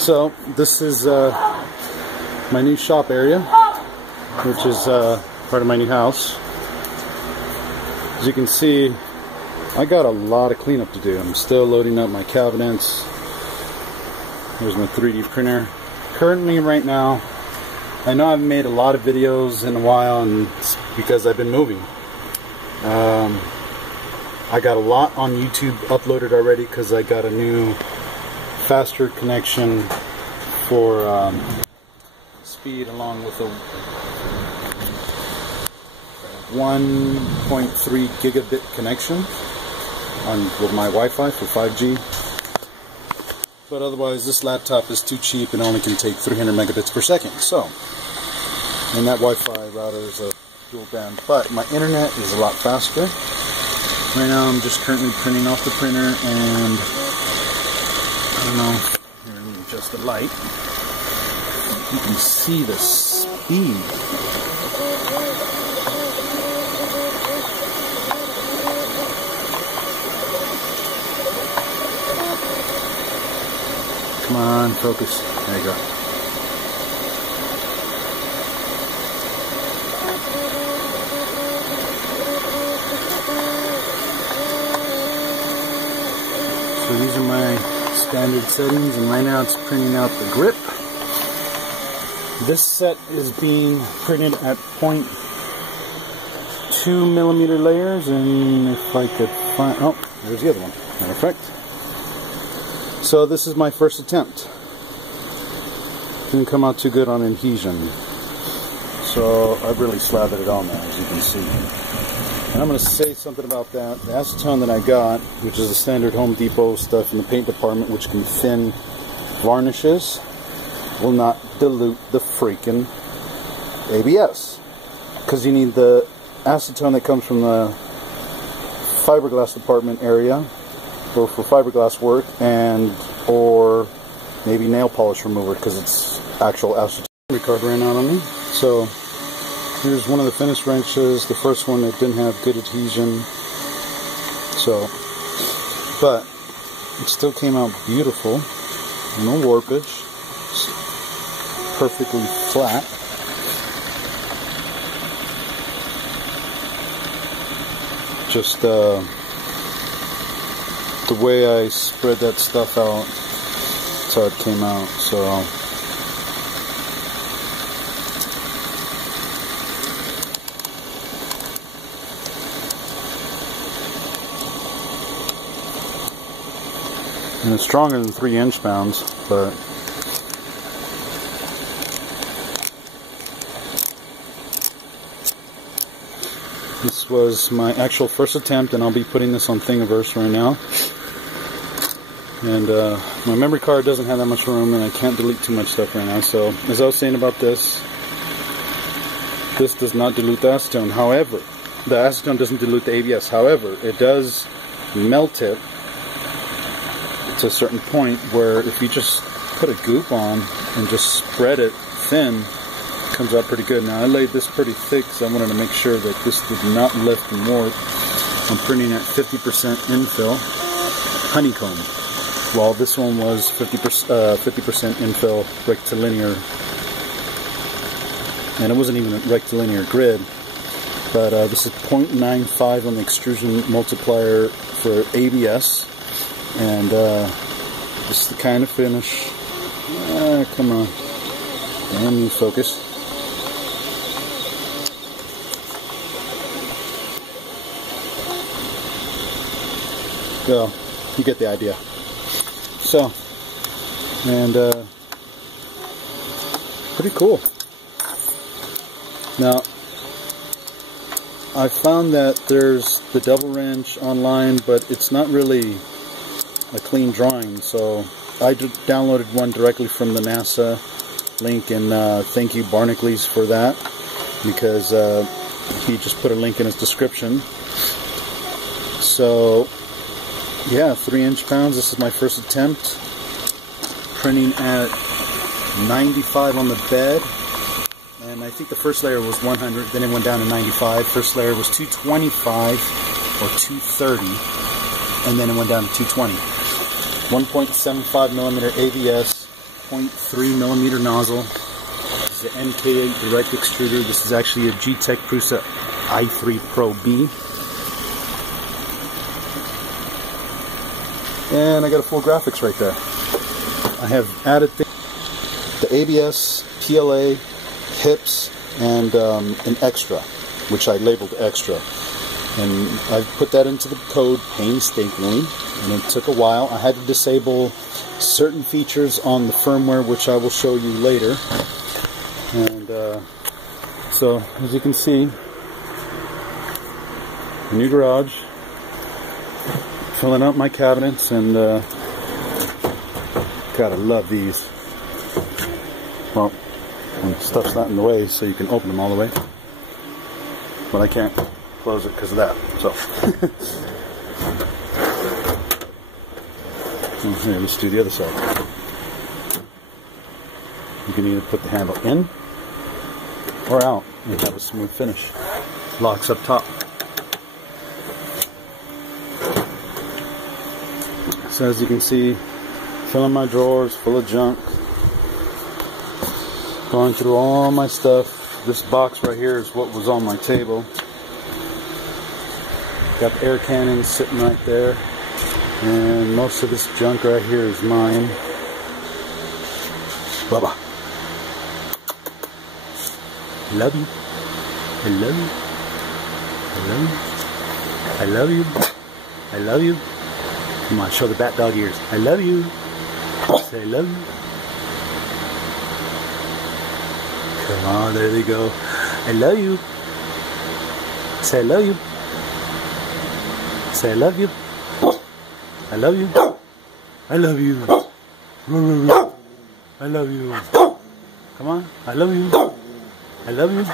So this is my new shop area, which is part of my new house. As you can see, I got a lot of cleanup to do. I'm still loading up my cabinets. Here's my 3D printer. Currently, right now, I know I haven't made a lot of videos in a while, and it's because I've been moving. I got a lot on YouTube uploaded already because I got a new faster connection for speed, along with a 1.3 gigabit connection with my Wi-Fi for 5G. But otherwise, this laptop is too cheap and only can take 300 megabits per second. So, and that Wi-Fi router is a dual band, but my internet is a lot faster. Right now, I'm just currently printing off the printer, and I don't know. Here, let me adjust the light. You can see the speed. Come on, focus. There you go. So these are my standard settings, and right now it's printing out the grip. This set is being printed at 0.2 millimeter layers, and if I could find, oh, there's the other one. Perfect. So this is my first attempt. Didn't come out too good on adhesion. So I've really slathered it on now, as you can see. And I'm going to say something about that. The acetone that I got, which is the standard Home Depot stuff in the paint department, which can thin varnishes, will not dilute the freaking ABS. Because you need the acetone that comes from the fiberglass department area, or for fiberglass work, and or maybe nail polish remover, because it's actual acetone. Memory card ran out on me. So here's one of the finish wrenches, the first one that didn't have good adhesion. So, but it still came out beautiful. No warpage. Perfectly flat. Just the way I spread that stuff out, that's how it came out. So and it's stronger than 3 inch-pounds, but this was my actual first attempt, and I'll be putting this on Thingiverse right now. And my memory card doesn't have that much room, and I can't delete too much stuff right now. So, as I was saying about this does not dilute the acetone. However, the acetone doesn't dilute the ABS. However, it does melt it to a certain point where if you just put a goop on and just spread it thin, it comes out pretty good. Now, I laid this pretty thick because I wanted to make sure that this did not lift and warp. I'm printing at 50% infill honeycomb, while this one was 50% infill rectilinear, and it wasn't even a rectilinear grid. But this is 0.95 on the extrusion multiplier for ABS, and this is the kind of finish. Come on, damn you, focus. So you get the idea. So, and pretty cool. Now, I found that there's the double wrench online, but it's not really a clean drawing. So I downloaded one directly from the NASA link, and thank you Barnacules for that, because he just put a link in his description. So yeah, 3 inch-pounds. This is my first attempt. Printing at 95 on the bed. And I think the first layer was 100, then it went down to 95. First layer was 225 or 230, and then it went down to 220. 1.75 millimeter ABS, 0.3 millimeter nozzle. This is the NK8 direct extruder. This is actually a G-Tech Prusa i3 Pro B. And I got a full graphics right there. I have added the ABS, PLA, hips, and an extra, which I labeled extra. And I put that into the code painstakingly, and it took a while. I had to disable certain features on the firmware, which I will show you later. And so, as you can see, the new garage, filling out my cabinets, and gotta love these. Well, when stuff's not in the way, so you can open them all the way. But I can't close it because of that. So, here, let's do the other side. You can either put the handle in or out and have a smooth finish. Locks up top. So as you can see, filling my drawers full of junk. Going through all my stuff. This box right here is what was on my table. Got the air cannon sitting right there. And most of this junk right here is mine. Bubba. Love you. I love you. I love you. I love you. I love you. Come on, show the bat dog ears. I love you. Say I love you. Come on, there they go. I love you. Say I love you. Say I love you. I love you. I love you. I love you. Come on. I love you. I love you.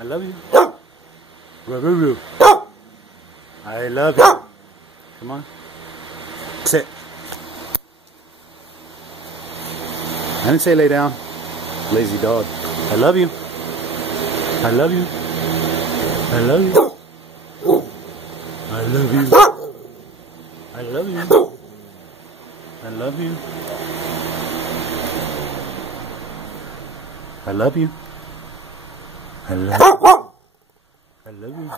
I love you. I love you. Come on. Sit. I didn't say lay down. Lazy dog. I love you. I love you. I love you. I love you. I love you. I love you. I love you. I love you. I love you.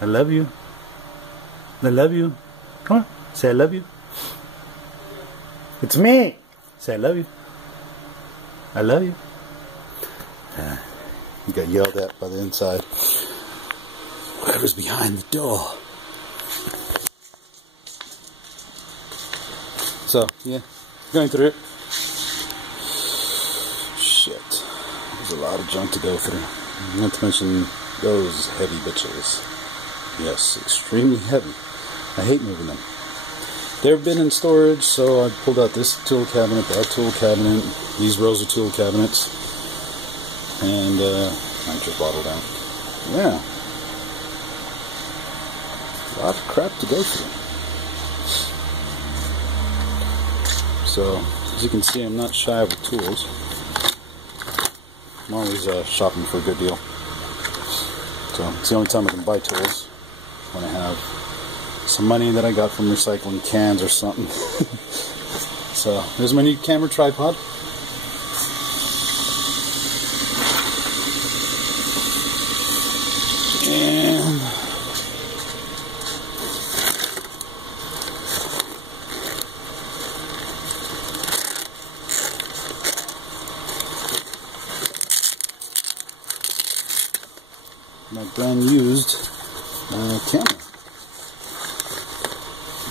I love you. I love you. Come on. Say I love you. It's me. Say I love you. I love you. You got yelled at by the inside. Whoever's behind the door. So, yeah, going through it. Shit. There's a lot of junk to go through. Not to mention those heavy bitches. Yes, extremely heavy. I hate moving them. They've been in storage, so I pulled out this tool cabinet, that tool cabinet, these rows of tool cabinets, and nitro bottle down. Yeah. A lot of crap to go through. So, as you can see, I'm not shy of the tools. I'm always shopping for a good deal. So, it's the only time I can buy tools, when I have some money that I got from recycling cans or something. So, there's my new camera tripod. And my brand used camera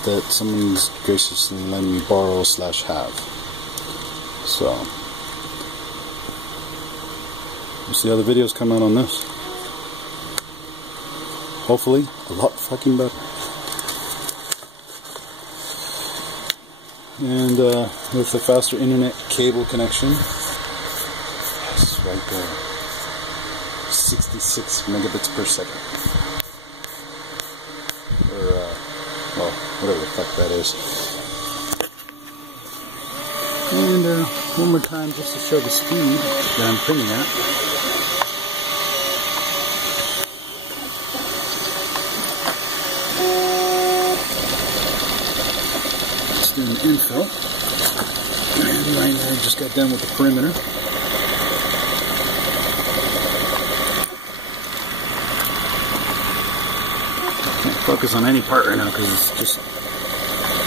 that someone's graciously letting me borrow / have. So, we'll see how the videos come out on this. Hopefully, a lot fucking better. And with a faster internet cable connection, yes, right there, 66 megabits per second. Or, well, whatever the fuck that is. And one more time just to show the speed that I'm printing at. Just doing info. And right I just got done with the perimeter. Can't focus on any part right now because it's just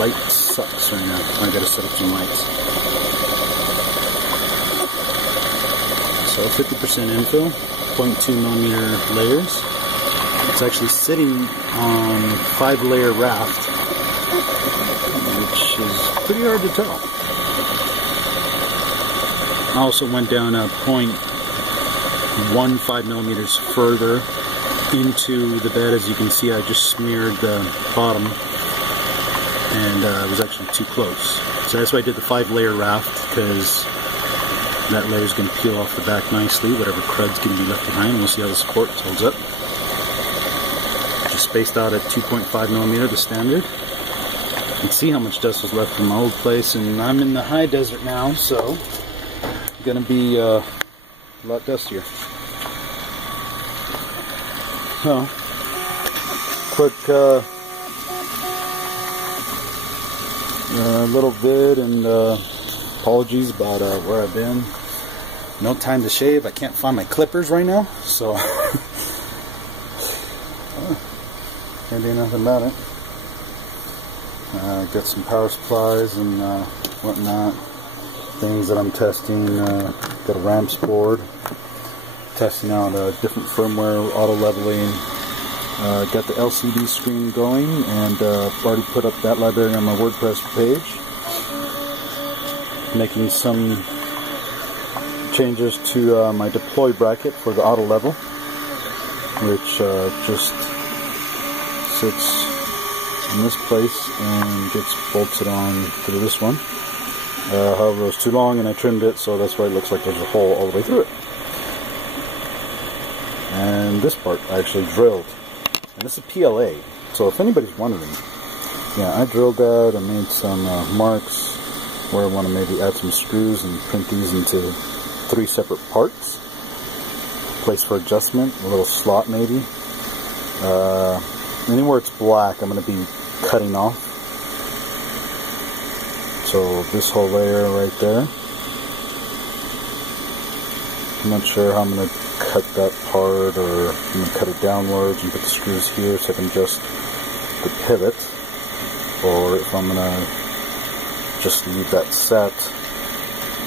light sucks right now. I gotta set up some lights. So 50% infill, 0.2mm layers. It's actually sitting on 5-layer raft, which is pretty hard to tell. I also went down 0.15mm further into the bed. As you can see, I just smeared the bottom, and it was actually too close. So that's why I did the 5-layer raft, because that layer is going to peel off the back nicely, whatever crud's going to be left behind. We'll see how the support holds up. Just spaced out at 2.5mm, the standard. You can see how much dust was left from my old place, and I'm in the high desert now, so it's going to be a lot dustier. So, quick little vid, and apologies about where I've been. No time to shave. I can't find my clippers right now, so can't do nothing about it. Got some power supplies and whatnot, things that I'm testing. Got a ramps board, testing out different firmware, auto leveling. Got the LCD screen going, and already put up that library on my WordPress page. Making some changes to my deploy bracket for the auto level, which just sits in this place and gets bolted on through this one. However, it was too long and I trimmed it, so that's why it looks like there's a hole all the way through it. And this part I actually drilled, and this is PLA, so if anybody's wondering, yeah, I drilled that. I made some marks where I want to maybe add some screws and print these into 3 separate parts. Place for adjustment, a little slot maybe. Anywhere it's black, I'm going to be cutting off. So this whole layer right there. I'm not sure how I'm going to cut that part, or I'm going to cut it downwards and put the screws here so I can adjust the pivot, or if I'm going to just leave that set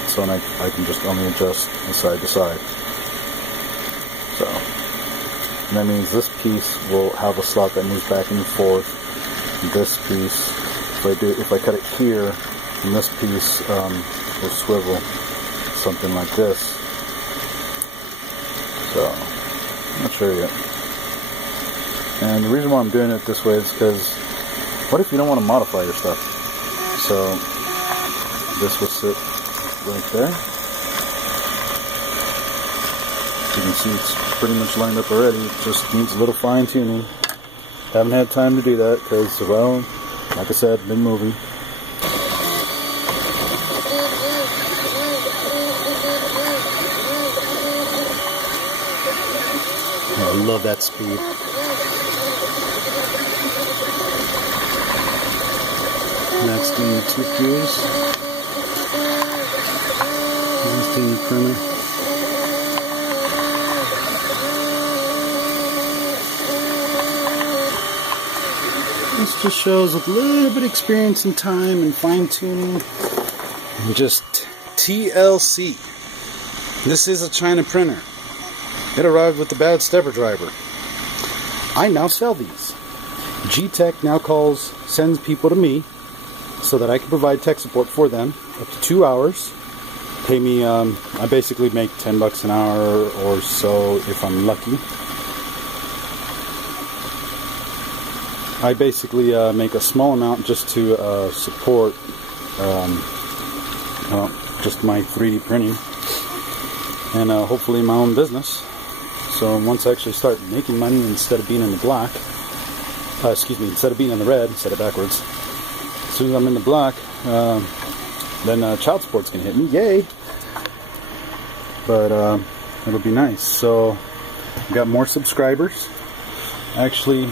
so I can just only adjust the side to side. So, and that means this piece will have a slot that moves back and forth. This piece, if I cut it here, and this piece will swivel something like this. So, I'm not sure yet. And the reason why I'm doing it this way is because, what if you don't want to modify your stuff? So, this will sit right there. You can see it's pretty much lined up already. It just needs a little fine tuning. Haven't had time to do that because, well, like I said, been moving. I love that speed. Next in the 2 fuse. Next in the printer. This just shows a little bit of experience and time and fine tuning. And just TLC. This is a China printer. It arrived with the bad stepper driver. I now sell these. G-Tech now sends people to me so that I can provide tech support for them up to 2 hours. Pay me, I basically make $10 an hour or so if I'm lucky. I basically make a small amount just to support just my 3D printing and hopefully my own business. So once I actually start making money instead of being in the black, instead of being in the red, said it backwards. As soon as I'm in the black, then child support's gonna hit me, yay! But it'll be nice. So I've got more subscribers. Actually,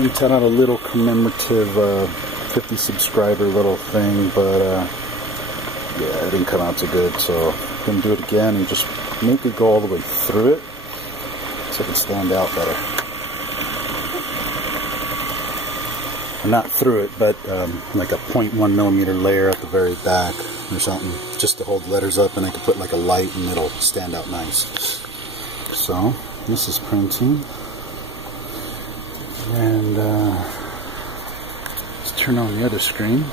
we set out a little commemorative 50 subscriber little thing, but yeah, it didn't come out too good, so I'm going to do it again and just make it go all the way through it so it can stand out better. Or not through it, but like a 0.1 millimeter layer at the very back or something, just to hold the letters up, and I can put like a light and it'll stand out nice. So this is printing, and let's turn on the other screen.